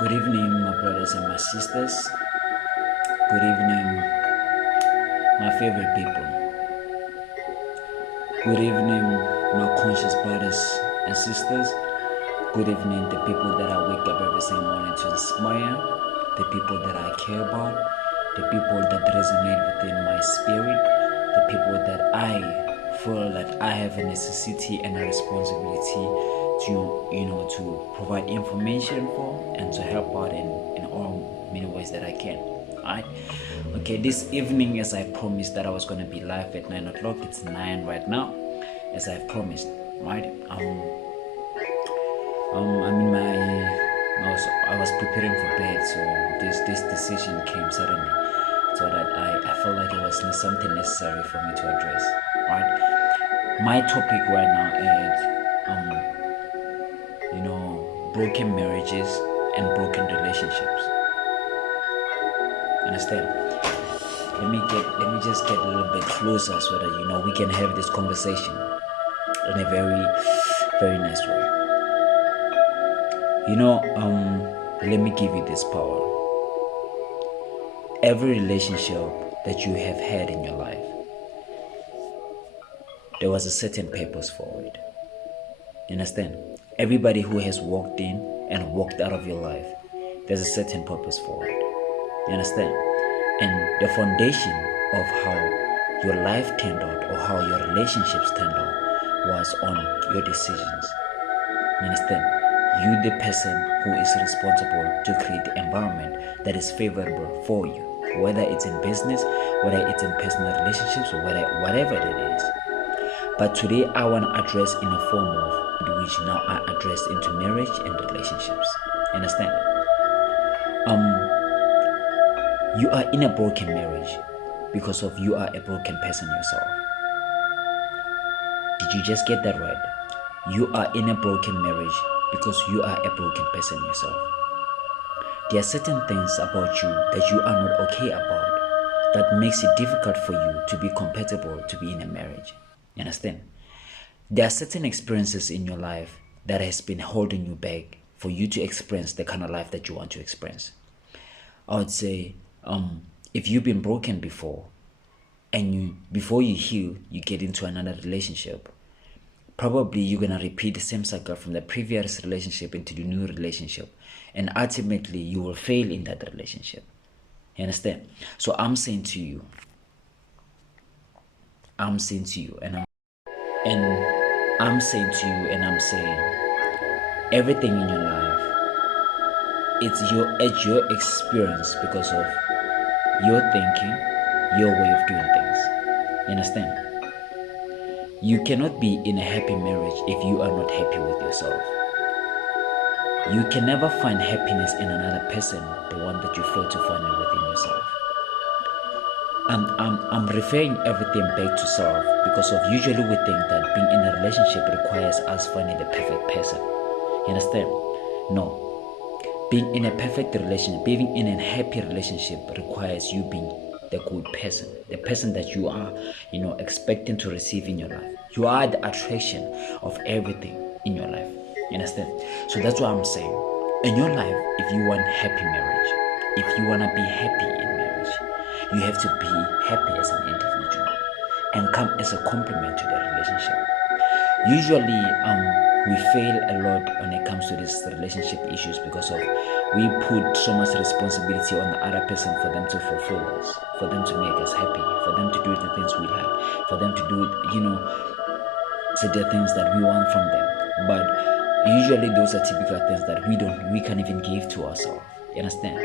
Good evening, my brothers and my sisters. Good evening, my favorite people. Good evening, my conscious brothers and sisters. Good evening, the people that I wake up every single morning to inspire, the people that I care about, the people that resonate within my spirit, the people that I feel that I have a necessity and a responsibility to provide information for and to help out in all many ways that I can. Alright. Okay, this evening, as I promised that I was going to be live at 9 o'clock, it's 9 right now, as I've promised. Right. I was preparing for bed, so this decision came suddenly, so that I felt like it was something necessary for me to address. Right. My topic right now is broken marriages and broken relationships. Understand? Let me just get a little bit closer so that we can have this conversation in a very, very nice way. Let me give you this power. Every relationship that you have had in your life, there was a certain purpose for it. You understand? Everybody who has walked in and walked out of your life, there's a certain purpose for it. You understand? And the foundation of how your life turned out or how your relationships turned out was on your decisions. You understand? You, the person who is responsible to create the environment that is favorable for you, whether it's in business, whether it's in personal relationships, or whatever it is. But today I want to address in a form of which now I address into marriage and relationships. Understand? You are in a broken marriage because of you are a broken person yourself. Did you just get that right? You are in a broken marriage because you are a broken person yourself. There are certain things about you that you are not okay about that makes it difficult for you to be compatible to be in a marriage. You understand? There are certain experiences in your life that has been holding you back for you to experience the kind of life that you want to experience. I would say, if you've been broken before, and before you heal, you get into another relationship, probably you're gonna repeat the same cycle from the previous relationship into the new relationship, and ultimately you will fail in that relationship. You understand? So I'm saying to you, and I'm saying, everything in your life, it's your experience because of your thinking, your way of doing things. You understand? You cannot be in a happy marriage if you are not happy with yourself. You can never find happiness in another person, the one that you fail to find it within yourself. I'm referring everything back to self because of usually we think that being in a relationship requires us finding the perfect person. You understand? No. Being in a perfect relationship, being in a happy relationship requires you being the good person, the person that you are, expecting to receive in your life. You are the attraction of everything in your life. You understand? So that's what I'm saying. In your life, if you want happy marriage, if you want to be happy in marriage, you have to be happy as an individual and come as a complement to the relationship. Usually, we fail a lot when it comes to these relationship issues because of we put so much responsibility on the other person for them to fulfill us, for them to make us happy, for them to do the things we like, for them to do, the things that we want from them. But usually those are typical things that we can't even give to ourselves. You understand?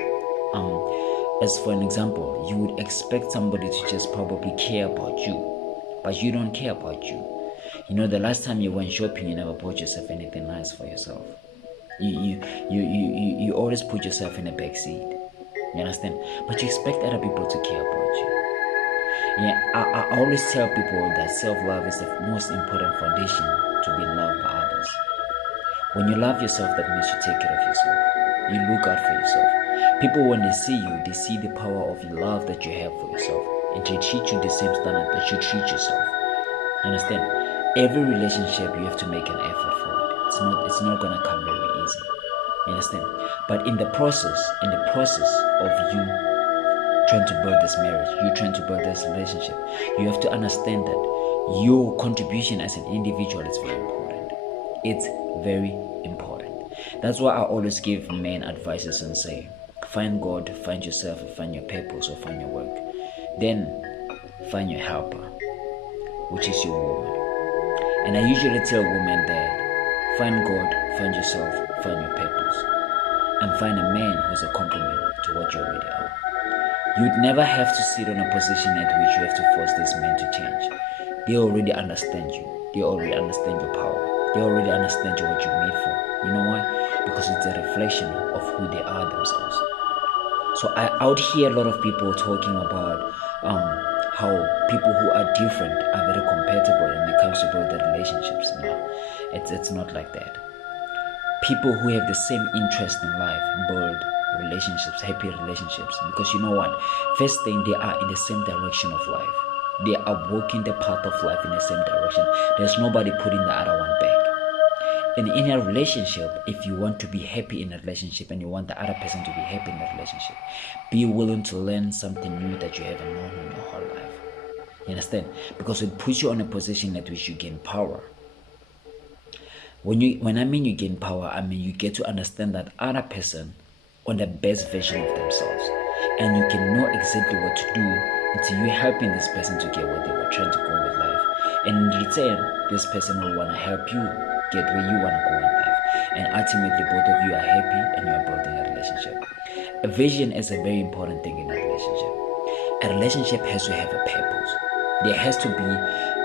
As for an example, you would expect somebody to just probably care about you, but you don't care about you. The last time you went shopping, you never bought yourself anything nice for yourself. You always put yourself in the back seat. You understand? But you expect other people to care about you. Yeah, I always tell people that self-love is the most important foundation to be loved by others. When you love yourself, that means you take care of yourself. You look out for yourself. People, when they see you, they see the power of your love that you have for yourself, and they treat you the same standard that you treat yourself. You understand? Every relationship, you have to make an effort for it. It's not gonna come very easy. You understand? But in the process of you trying to build this marriage, you trying to build this relationship, you have to understand that your contribution as an individual is very important. It's very important. That's why I always give men advices and say, find God, find yourself, find your purpose, or find your work. Then find your helper, which is your woman. And I usually tell women that find God, find yourself, find your purpose, and find a man who's a complement to what you already are. You'd never have to sit on a position at which you have to force this man to change. They already understand you. They already understand your power. They already understand what you're made for. You know why? Because it's a reflection of who they are themselves. So I out hear a lot of people talking about how people who are different are very compatible when it comes to build the relationships. No, it's not like that. People who have the same interest in life build relationships, happy relationships, because you know what? First thing, they are in the same direction of life. They are walking the path of life in the same direction. There's nobody putting the other one back. And in a relationship, if you want to be happy in a relationship and you want the other person to be happy in the relationship, be willing to learn something new that you haven't known in your whole life. You understand? Because it puts you on a position at which you gain power. When I mean you gain power, I mean you get to understand that other person on the best version of themselves, and you can know exactly what to do until you're helping this person to get where they were trying to go with life. And in return, this person will want to help you get where you want to go in life. And ultimately, both of you are happy and you are building a relationship. A vision is a very important thing in a relationship. A relationship has to have a purpose. There has to be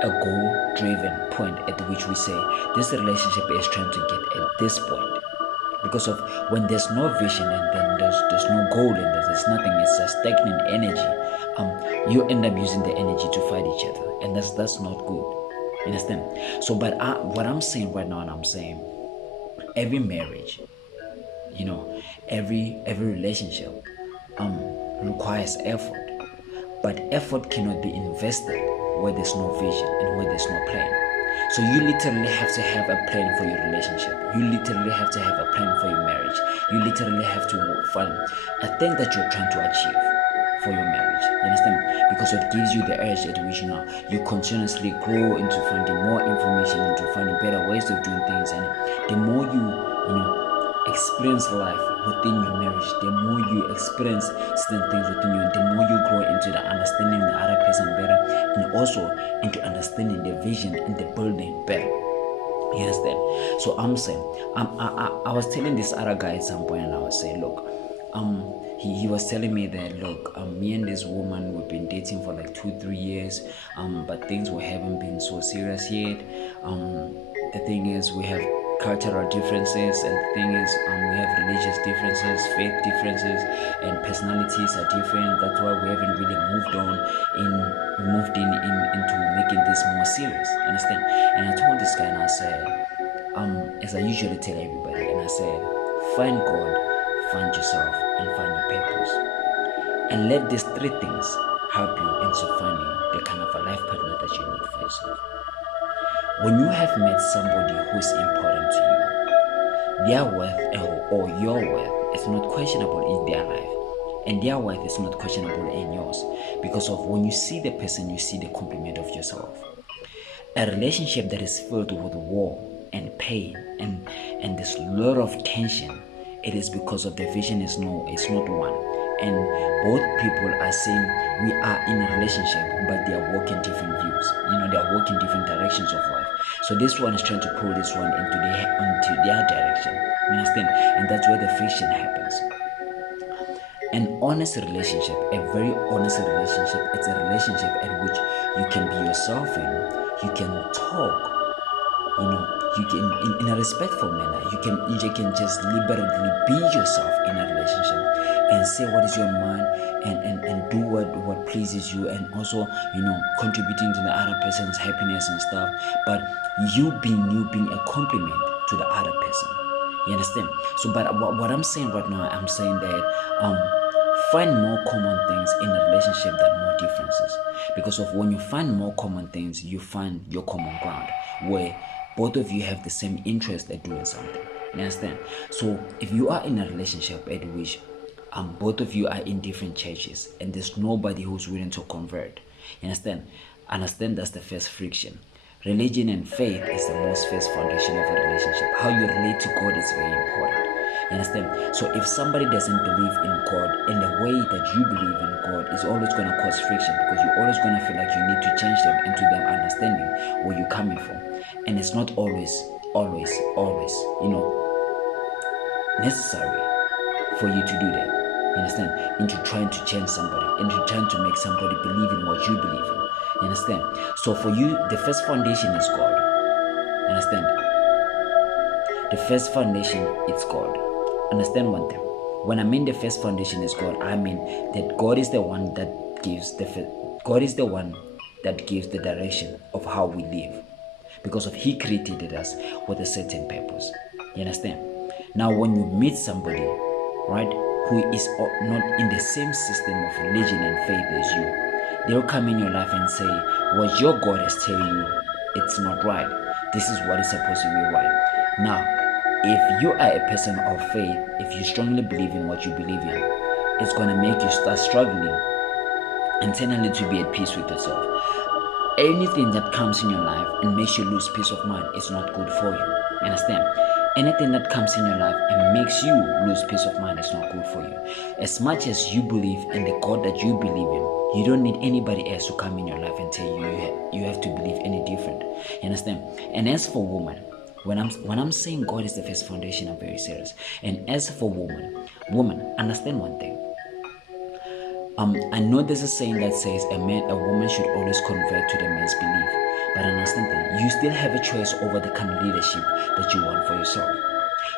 a goal-driven point at which we say, this relationship is trying to get at this point. Because of when there's no vision and then there's no goal and there's nothing, it's a stagnant energy. You end up using the energy to fight each other, and that's not good. You understand? So, but what I'm saying right now, and I'm saying, every marriage, every relationship, requires effort, but effort cannot be invested where there's no vision and where there's no plan. So you literally have to have a plan for your relationship. You literally have to have a plan for your marriage. You literally have to find a thing that you're trying to achieve for your marriage. You understand? Because it gives you the urge at which you continuously grow into finding more information, into finding better ways of doing things. And the more you experience life within your marriage, the more you experience certain things within you, the more you grow into the understanding the other person better, and also into understanding the vision and the building better. You understand? So I'm saying, I was telling this other guy at some point, and I was saying, look, he was telling me that, look, me and this woman, we've been dating for like 2-3 years, but things haven't been so serious yet. The thing is, we have cultural differences, and the thing is, we have religious differences, faith differences, and personalities are different. That's why we haven't really moved into making this more serious. Understand? And I told this guy, and I said, as I usually tell everybody, and I said, find God, find yourself, and find your purpose, and let these 3 things help you into finding the kind of a life partner that you need for yourself. When you have met somebody who is important to you, their worth or your worth is not questionable in their life, and their worth is not questionable in yours, because of when you see the person, you see the complement of yourself. A relationship that is filled with war and pain and there's a lot of tension, it is because of the vision is not one. And both people are saying we are in a relationship, but they are walking different views. They are walking different directions of life. So this one is trying to pull this one into their direction. You understand? And that's where the friction happens. An honest relationship, a very honest relationship, it's a relationship at which you can be yourself in. You can talk. You can in a respectful manner. You can just liberally be yourself in a relationship and say what is your mind and do what pleases you, and also contributing to the other person's happiness and stuff. But you being a compliment to the other person. You understand? So, but what I'm saying right now, I'm saying that find more common things in a relationship than more differences. Because of when you find more common things, you find your common ground where both of you have the same interest at doing something. You understand? So if you are in a relationship at which both of you are in different churches and there's nobody who's willing to convert, you understand? Understand that's the first friction. Religion and faith is the most first foundation of a relationship. How you relate to God is very important. You understand? So if somebody doesn't believe in God in the way that you believe in God, is always going to cause friction, because you're always going to feel like you need to change them into them understanding where you're coming from. And it's not always, necessary for you to do that. You understand? Into trying to change somebody, into trying to make somebody believe in what you believe in. You understand? So for you, the first foundation is God. You understand? The first foundation is God. Understand one thing. When I mean the first foundation is God, I mean that God is the one that gives the direction of how we live, because of He created us with a certain purpose. You understand? Now, when you meet somebody, right, who is not in the same system of religion and faith as you, they'll come in your life and say, what your God is telling you, it's not right. This is what is supposed to be right. Now, if you are a person of faith, if you strongly believe in what you believe in, it's going to make you start struggling internally to be at peace with yourself. Anything that comes in your life and makes you lose peace of mind is not good for you. Understand? Anything that comes in your life and makes you lose peace of mind is not good for you. As much as you believe in the God that you believe in, you don't need anybody else to come in your life and tell you have to believe any different. You understand? And as for woman, when I'm saying God is the first foundation, I'm very serious. And as for woman, understand one thing. I know there's a saying that says a woman should always convert to the man's belief. But understand that you still have a choice over the kind of leadership that you want for yourself.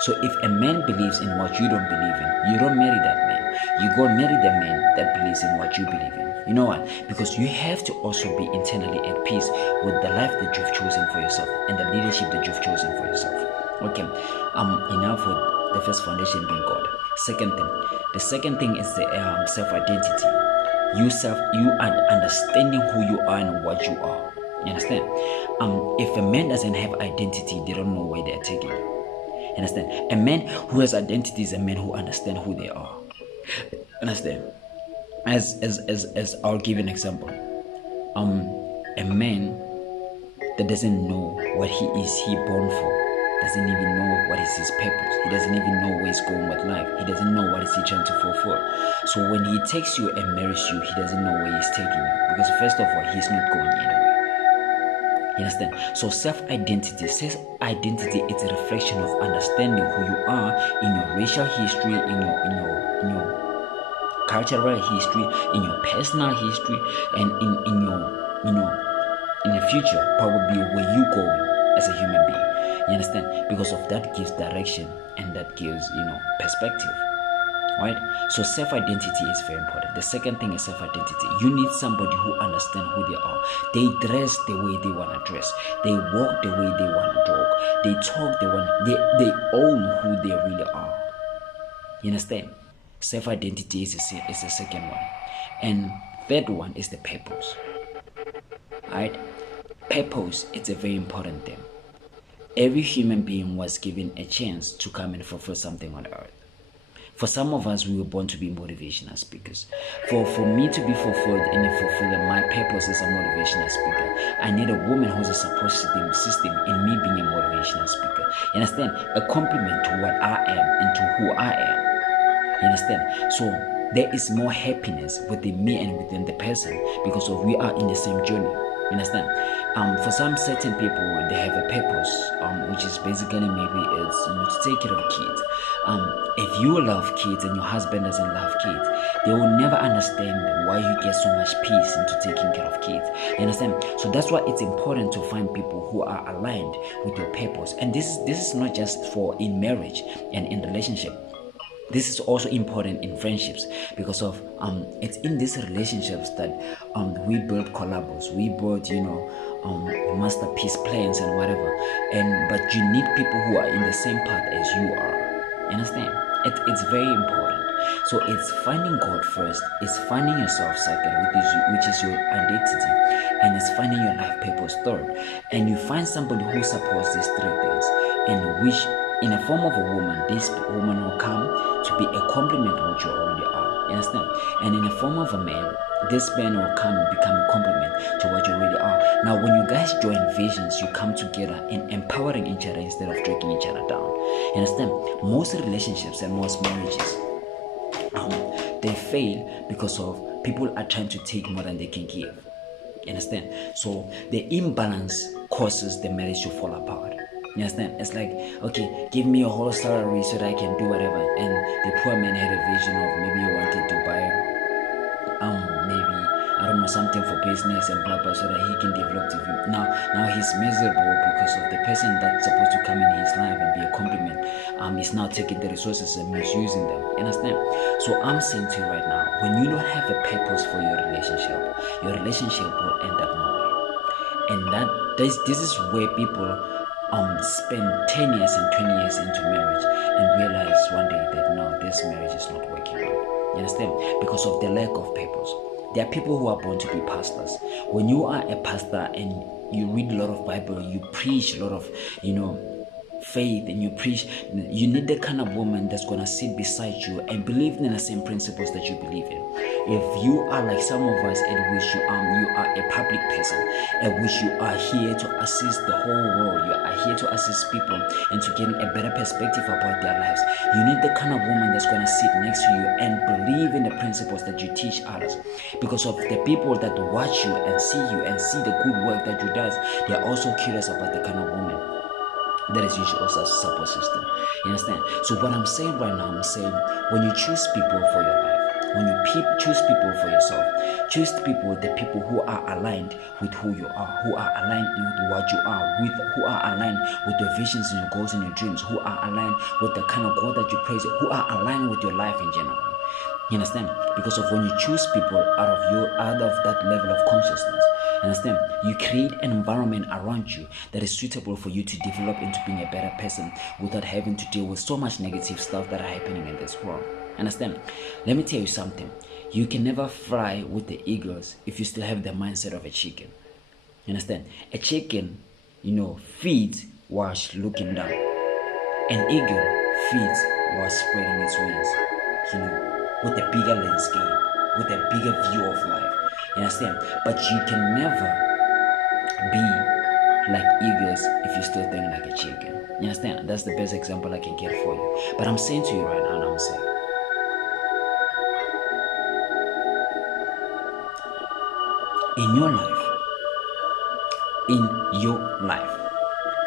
So if a man believes in what you don't believe in, you don't marry that man. You go marry the man that believes in what you believe in. You know why? Because you have to also be internally at peace with the life that you've chosen for yourself and the leadership that you've chosen for yourself. Okay. Enough with the first foundation being God. The second thing is the self-identity. You understanding who you are and what you are. You understand? If a man doesn't have identity, they don't know where they're taking you. You understand? A man who has identity is a man who understands who they are. Understand? As I'll give an example. A man that doesn't know what he born for, doesn't even know what is his purpose. He doesn't even know where he's going with life. He doesn't know what is he trying to fulfill. So when he takes you and marries you, he doesn't know where he's taking you, because first of all, he's not going anywhere. You understand? So self-identity is a reflection of understanding who you are in your racial history, in your cultural history, in your personal history, and in the future, probably where you going as a human being. You understand? Because of that gives direction and that gives, perspective. Right? So self-identity is very important. The second thing is self-identity. You need somebody who understands who they are. They dress the way they want to dress. They walk the way they want to talk. They talk they own who they really are. You understand? Self-identity is the second one. And third one is the purpose. Right? Purpose is a very important thing. Every human being was given a chance to come and fulfill something on earth. For some of us, we were born to be motivational speakers. For me to be fulfilled and fulfilling my purpose as a motivational speaker, I need a woman who's a support system in me being a motivational speaker. You understand? A complement to what I am and to who I am. You understand? So there is more happiness within me and within the person, because of we are in the same journey. You understand? For some certain people, they have a purpose, which is basically maybe it's to take care of kids. If you love kids and your husband doesn't love kids, they will never understand why you get so much peace into taking care of kids. You understand? So that's why it's important to find people who are aligned with your purpose. And this is not just for in marriage and in relationship. This is also important in friendships, because of it's in these relationships that we build collabos, we build masterpiece plans and whatever. But you need people who are in the same path as you are. You understand? It's very important. So it's finding God first, it's finding yourself second, which is your identity, and it's finding your life purpose third. And you find somebody who supports these three things, and which in a form of a woman, this woman will come to be a complement to what you already are. You understand? And in the form of a man, this man will come and become a complement to what you really are. Now, when you guys join visions, you come together in empowering each other instead of dragging each other down. You understand? Most relationships and most marriages, they fail because of people are trying to take more than they can give. You understand? So the imbalance causes the marriage to fall apart. You understand? It's like, okay, give me a whole salary so that I can do whatever. And the poor man had a vision of maybe he wanted to buy maybe, I don't know, something for business and blah blah, so that he can develop the view. Now he's miserable because of the person that's supposed to come in his life and be a compliment is now taking the resources and misusing them. You understand? So I'm saying to you right now, when you don't have a purpose for your relationship will end up nowhere. And this is where people spend 10 years and 20 years into marriage and realize one day that no, this marriage is not working out. You understand? Because of the lack of purpose. There are people who are born to be pastors. When you are a pastor and you read a lot of Bible, you preach a lot of, faith, and you preach, you need the kind of woman that's going to sit beside you and believe in the same principles that you believe in. If you are like some of us at which you are a public person, at which you are here to assist the whole world, you are here to assist people and to get a better perspective about their lives, you need the kind of woman that's going to sit next to you and believe in the principles that you teach others. Because of the people that watch you and see the good work that you does, they are also curious about the kind of woman that is usually also a support system. You understand? So what I'm saying right now, I'm saying when you choose people for your life, when you choose people for yourself, choose the people who are aligned with who you are, who are aligned with what you are, who are aligned with your visions and your goals and your dreams, who are aligned with the kind of God that you praise, who are aligned with your life in general. You understand? Because of when you choose people out of that level of consciousness, understand? You create an environment around you that is suitable for you to develop into being a better person without having to deal with so much negative stuff that are happening in this world. Understand? Let me tell you something. You can never fly with the eagles if you still have the mindset of a chicken. You understand? A chicken, feeds while looking down. An eagle feeds while spreading its wings, with a bigger landscape, with a bigger view of life. You understand? But you can never be like eagles if you still think like a chicken. You understand? That's the best example I can get for you. But I'm saying to you right now, and I'm saying, in your life,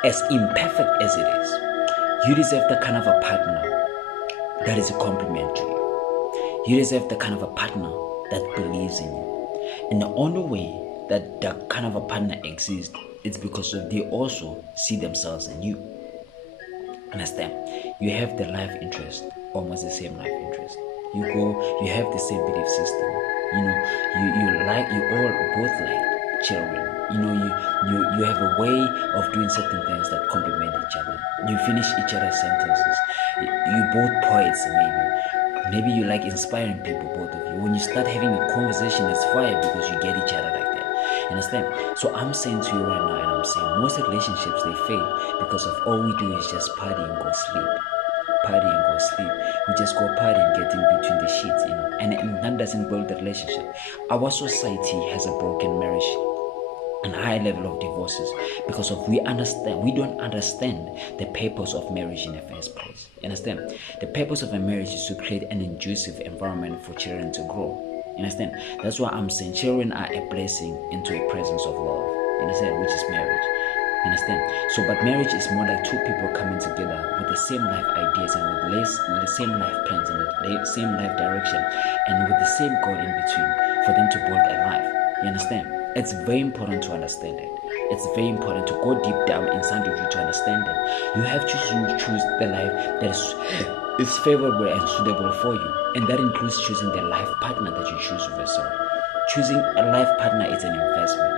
as imperfect as it is, you deserve the kind of a partner that is a complement to you. You deserve the kind of a partner that believes in you. And the only way that that kind of a partner exists is because they also see themselves in you. Understand? You have the life interest, almost the same life interest. You have the same belief system. You all both like children. You have a way of doing certain things that complement each other. You finish each other's sentences. You both poets, maybe you like inspiring people, both of you. When you start having a conversation, it's fire because you get each other like that. Understand? So I'm saying to you right now, and I'm saying most relationships, they fail because of all we do is just party and go sleep. Party and go sleep. We just go party and get in between the sheets, and that doesn't build the relationship. Our society has a broken marriage and high level of divorces because of we don't understand the purpose of marriage in the first place. You understand? The purpose of a marriage is to create an conducive environment for children to grow. You understand? That's why I'm saying children are a blessing into a presence of love. You understand? Which is marriage. You understand? So, but marriage is more like two people coming together with the same life ideas and with the same life plans and the same life direction and with the same God in between for them to build a life. You understand? It's very important to understand it. It's very important to go deep down inside of you to understand it. You have to choose the life that is favorable and suitable for you. And that includes choosing the life partner that you choose for yourself. Choosing a life partner is an investment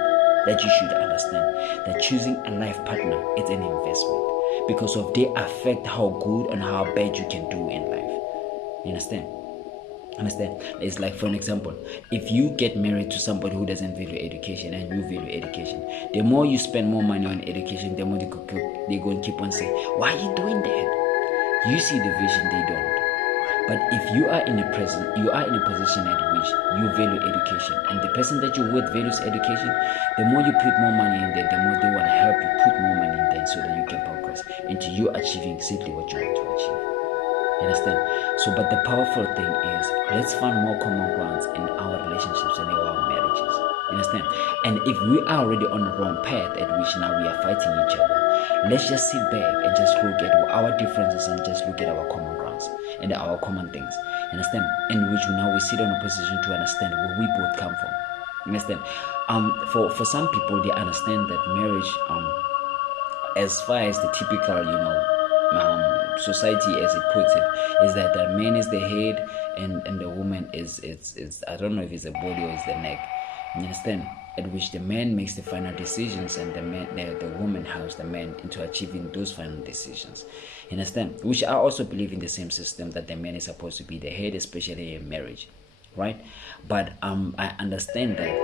that you should understand. That choosing a life partner is an investment because of they affect how good and how bad you can do in life. You understand? It's like, for an example, if you get married to somebody who doesn't value education and you value education, the more you spend more money on education, the more they're going to keep on saying, why are you doing that? You see the vision, they don't. But if you are in a position at which you value education, and the person that you're with values education, the more you put more money in there, the more they want to help you put more money in there so that you can progress into you achieving exactly what you want to achieve. You understand? So, but the powerful thing is, let's find more common grounds in our relationships and in our marriages. You understand? And if we are already on the wrong path at which now we are fighting each other, let's just sit back and just look at our differences and just look at our common grounds and our common things. You understand? In which now we sit in a position to understand where we both come from. You understand? For some people, they understand that marriage, as far as the typical, society as it puts it, is that the man is the head and the woman is I don't know if it's the body or it's the neck. You understand? At which the man makes the final decisions and the woman helps the man into achieving those final decisions. You understand? Which I also believe in the same system, that the man is supposed to be the head, especially in marriage, right? But I understand that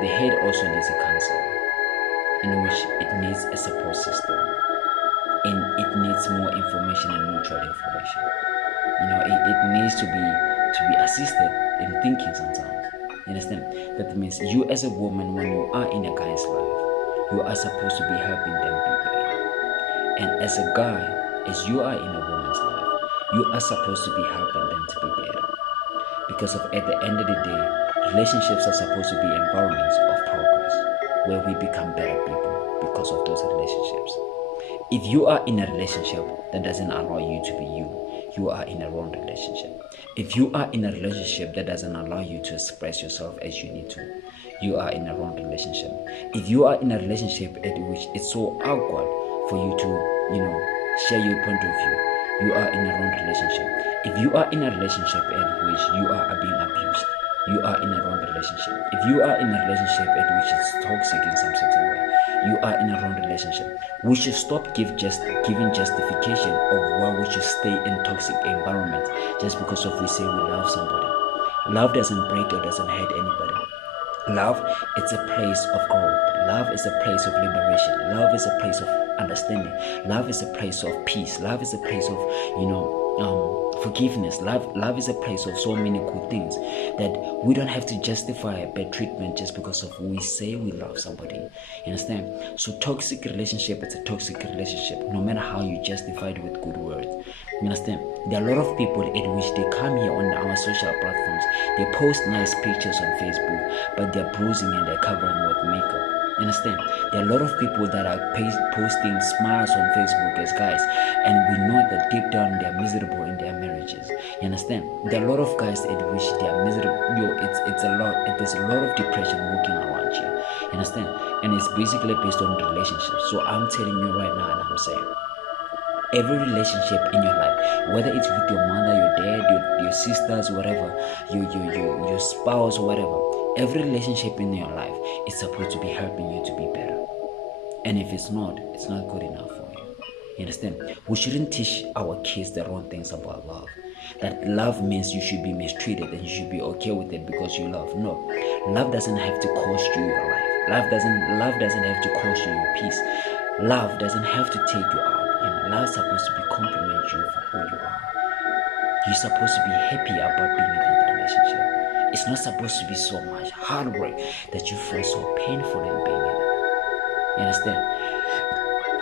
the head also needs a counselor, in which it needs a support system, and it needs more information and neutral information. It needs to be assisted in thinking sometimes. You understand? That means you as a woman, when you are in a guy's life, you are supposed to be helping them be better. And as a guy, as you are in a woman's life, you are supposed to be helping them to be better. Because at the end of the day, relationships are supposed to be environments of progress, where we become better people because of those relationships. If you are in a relationship that doesn't allow you to be you, you are in a wrong relationship. If you are in a relationship that doesn't allow you to express yourself as you need to, you are in a wrong relationship. If you are in a relationship at which it's so awkward for you to, share your point of view, you are in a wrong relationship. If you are in a relationship at which you are being abused, you are in a wrong relationship. If you are in a relationship at which it's toxic in some certain way, you are in a wrong relationship. We should stop giving justification of why we should stay in toxic environments just because of we say we love somebody. Love doesn't break or doesn't hurt anybody. Love, it's a place of growth. Love is a place of liberation. Love is a place of understanding. Love is a place of peace. Love is a place of, forgiveness. Love is a place of so many good things that we don't have to justify a bad treatment just because of we say we love somebody. You understand? So toxic relationship, it's a toxic relationship, no matter how you justify it with good words. You understand? There are a lot of people at which they come here on our social platforms, they post nice pictures on Facebook, but they're bruising and they're covering with makeup. You understand? There are a lot of people that are posting smiles on Facebook as guys, and we know that deep down they're miserable in their marriages. You understand? There are a lot of guys at which they are miserable. It's a lot. There's a lot of depression walking around you. You understand? And it's basically based on relationships. So I'm telling you right now, and I'm saying, every relationship in your life, whether it's with your mother, your dad, your sisters, whatever, your spouse, whatever, every relationship in your life is supposed to be helping you to be better. And if it's not good enough for you. You understand? We shouldn't teach our kids the wrong things about love. That love means you should be mistreated and you should be okay with it because you love. No, love doesn't have to cost you your life. Love doesn't have to cost you your peace. Love doesn't have to take you out. Love is supposed to be compliment you for who you are. You're supposed to be happy about being in that relationship. It's not supposed to be so much hard work that you feel so painful in being in it. You understand?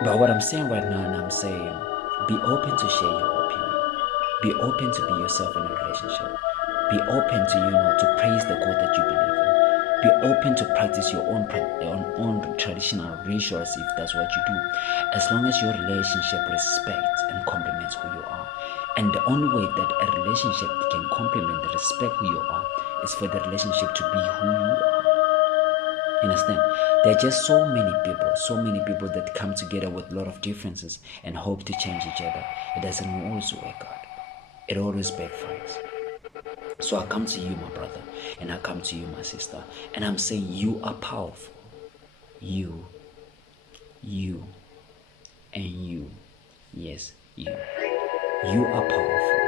But what I'm saying right now, and I'm saying, be open to share your opinion. Be open to be yourself in a relationship. Be open to, to praise the God that you believe in. Be open to practice your own traditional rituals if that's what you do. As long as your relationship respects and complements who you are. And the only way that a relationship can complement and respect who you are is for the relationship to be who you are. You understand? There are just so many people that come together with a lot of differences and hope to change each other. It doesn't always work out. It always backfires. So I come to you, my brother, and I come to you, my sister, and I'm saying you are powerful. You, and you. Yes, you. You are powerful.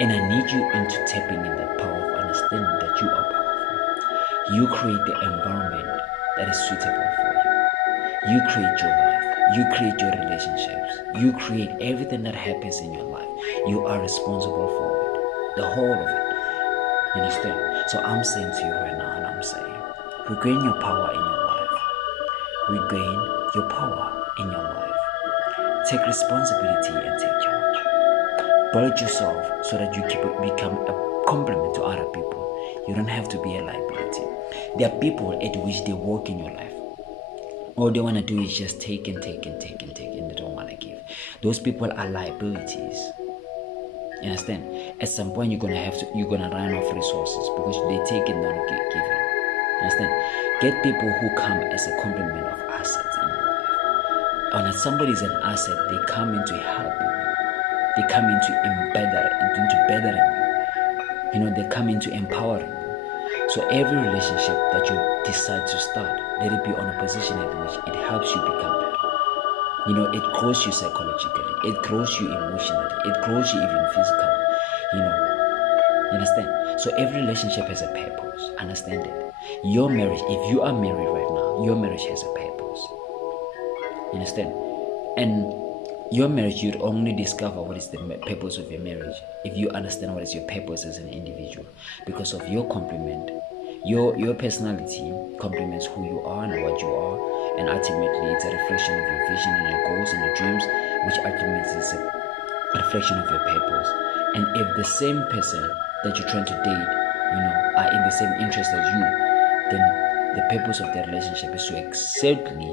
And I need you into tapping in that power of understanding that you are powerful. You create the environment that is suitable for you. You create your life. You create your relationships. You create everything that happens in your life. You are responsible for it. The whole of it. You understand? So I'm saying to you right now, and I'm saying, regain your power in your life. Regain your power in your life. Take responsibility and take charge. Build yourself so that you become a complement to other people. You don't have to be a liability. There are people at which they work in your life. All they want to do is just take and take and take and take, and they don't want to give. Those people are liabilities. You understand? At some point you're gonna run off resources because they take and don't give it. You understand? Get people who come as a complement of assets in your life. And if somebody is an asset, they come in to help you. They come in to into bettering you. They come into empowering you. So every relationship that you decide to start, let it be on a position at which it helps you become better. It grows you psychologically, it grows you emotionally, it grows you even physically. You understand? So every relationship has a purpose. Understand it. Your marriage, if you are married right now, your marriage has a purpose. You understand? And your marriage, you'd only discover what is the purpose of your marriage if you understand what is your purpose as an individual. Because of your complement, your personality complements who you are and what you are, and ultimately it's a reflection of your vision and your goals and your dreams, which ultimately is a reflection of your purpose. And if the same person that you're trying to date, are in the same interest as you, then the purpose of the relationship is to do exactly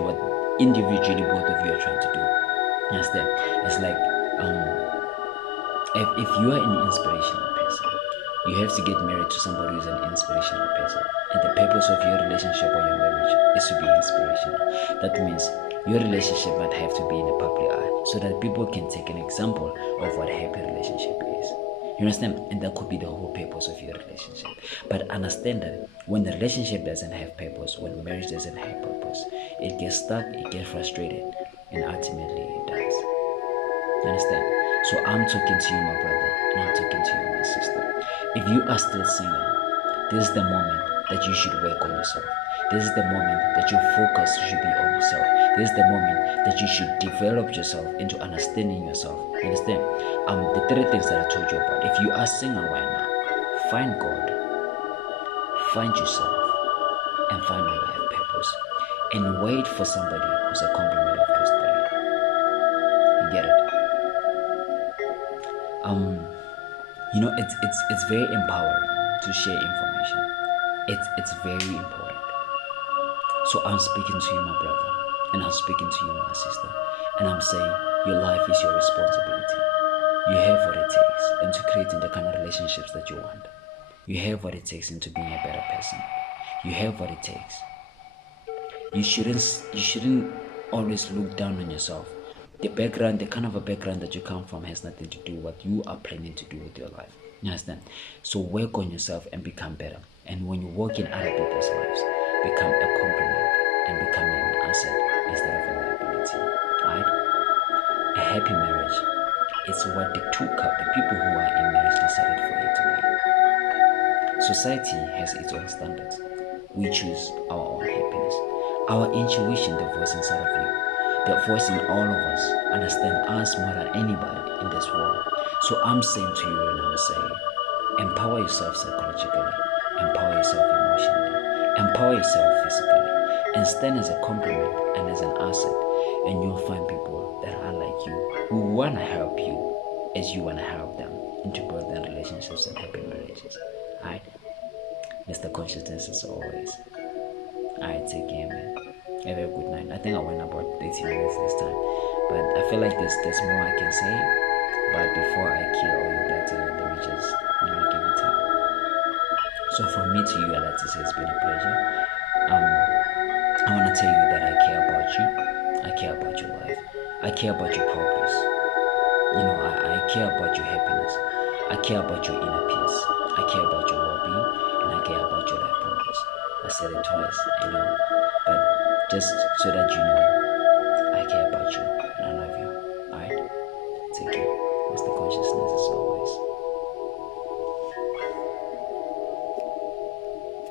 what individually both of you are trying to do. You understand? It's like if you are an inspirational person, you have to get married to somebody who's an inspirational person. And the purpose of your relationship or your marriage is to be inspirational. That means your relationship might have to be in the public eye so that people can take an example of what a happy relationship is. You understand? And that could be the whole purpose of your relationship. But understand that when the relationship doesn't have purpose, when marriage doesn't have purpose, it gets stuck, it gets frustrated, and ultimately it dies. You understand? So I'm talking to you, my brother, and I'm talking to you, my sister. If you are still single, this is the moment that you should work on yourself. This is the moment that your focus should be on yourself. This is the moment that you should develop yourself into understanding yourself. You understand? The three things that I told you about. If you are single right now, find God, find yourself, and find your life purpose. And wait for somebody who's a complement of those three. You get it? It's very empowering to share information. It's very important. So I'm speaking to you, my brother, and I'm speaking to you, my sister, and I'm saying your life is your responsibility. You have what it takes into creating the kind of relationships that you want. You have what it takes into being a better person. You have what it takes. You shouldn't always look down on yourself. The kind of a background that you come from has nothing to do with what you are planning to do with your life. You understand? So work on yourself and become better. And when you work in other people's lives, become a complement and become an asset instead of a liability. Alright? A happy marriage is what the people who are in marriage decided for it to be. Society has its own standards. We choose our own happiness. Our intuition, the voice inside of you, the voice in all of us, understand us more than anybody in this world. So I'm saying to you and I'm saying, empower yourself psychologically, empower yourself emotionally, empower yourself physically, and stand as a complement and as an asset. And you'll find people that are like you, who want to help you as you want to help them into building relationships and happy marriages. Alright? Mr. Consciousness as always. Alright, take care, man. Have a good night. I think I went about 30 minutes this time, but I feel like there's more I can say. But before I kill all you that, let me just give it time. So from me to you, I'd like to say it's been a pleasure. I want to tell you that I care about you. I care about your life. I care about your progress. I care about your happiness. I care about your inner peace. I care about your well-being, and I care about your life progress. I said it twice, I know, but just so that you know, I care about you.